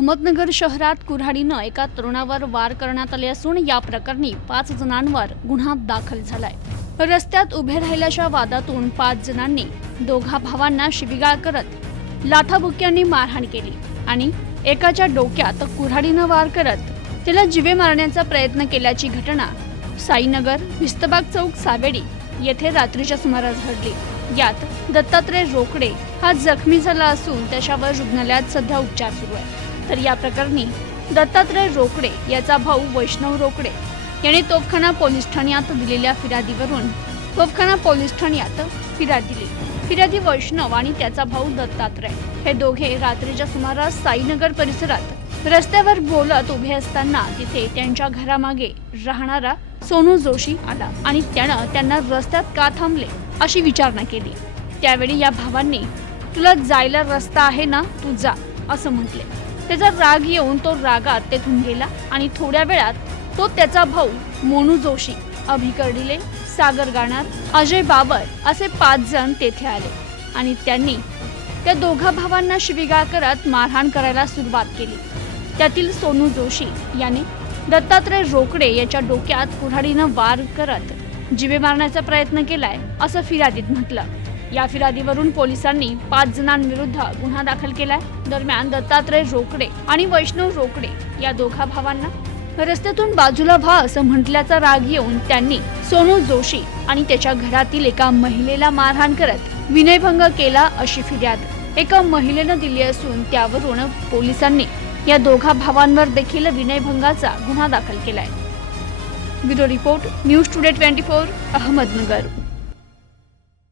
अहमदनगर शहरात कुऱ्हाडीनं एका तरुणावर वार करण्यात आले असून या प्रकरणी पाच जणांवर गुन्हा दाखल झालाय. रस्त्यात उभे राहिल्याच्या वादातून पाच जणांनी दोघा भावांना शिबिगाळ करत लाथाबुक्यांनी मारहाण केली आणि एकाच्या डोक्यात कुऱ्हाडीनं वार करत तिला जिवे मारण्याचा प्रयत्न केल्याची घटना साईनगर भिस्तबाग चौक सावेडी येथे रात्रीच्या सुमारास घडली. यात दत्तात्रय रोकडे हा जखमी झाला असून त्याच्यावर रुग्णालयात सध्या उपचार सुरू आहे. तर या प्रकरणी दत्तात्रय रोकडे याचा भाऊ वैष्णव रोकडे याने तोफखाना पोलीस ठाण्यात दिलेल्या फिर्यादीवरून तोफखाना पोलीस ठाण्यात फिर्याद दिली. फिर्यादी वैष्णव आणि त्याचा भाऊ दत्तात्रय हे दोघे रात्रीच्या सुमारास साईनगर परिसरात रस्त्यावर बोलत उभे असताना तिथे त्यांच्या घरामागे राहणारा सोनू जोशी आला आणि त्यानं त्यांना रस्त्यात का थांबले अशी विचारणा केली. त्यावेळी या भावांनी तुला जायला रस्ता आहे ना तू जा असं म्हटले. त्याचा राग येऊन तो रागात तेथून गेला आणि थोड्या वेळात तो त्याचा भाऊ मोनू जोशी अभि कर्डिले सागर गाणार अजय बाबर असे पाच जण तेथे आले आणि त्यांनी त्या दोघा भावांना शिविगाळ करत मारहाण करायला सुरुवात केली. त्यातील सोनू जोशी याने दत्तात्रय रोकडे याच्या डोक्यात कुऱ्हाडीनं वार करत जिवे मारण्याचा प्रयत्न केलाय असं फिर्यादीत म्हटलं. या फिर्यादीवरून पोलिसांनी पाच जणांविरुद्ध गुन्हा दाखल केलाय. दरम्यान दत्तात्रय रोकडे आणि वैष्णव रोकडे या दोघा भावांना रस्त्यातून बाजूला व्हा असं म्हटल्याचा राग येऊन त्यांनी सोनू जोशी आणि त्याच्या घरातील एका महिलेला मारहाण करत विनयभंग केला अशी फिर्याद एका महिलेनं दिली असून त्यावरून पोलिसांनी या दोघा भावांवर देखील विनयभंगाचा गुन्हा दाखल केलाय. Bureau report news today twenty four Ahmednagar.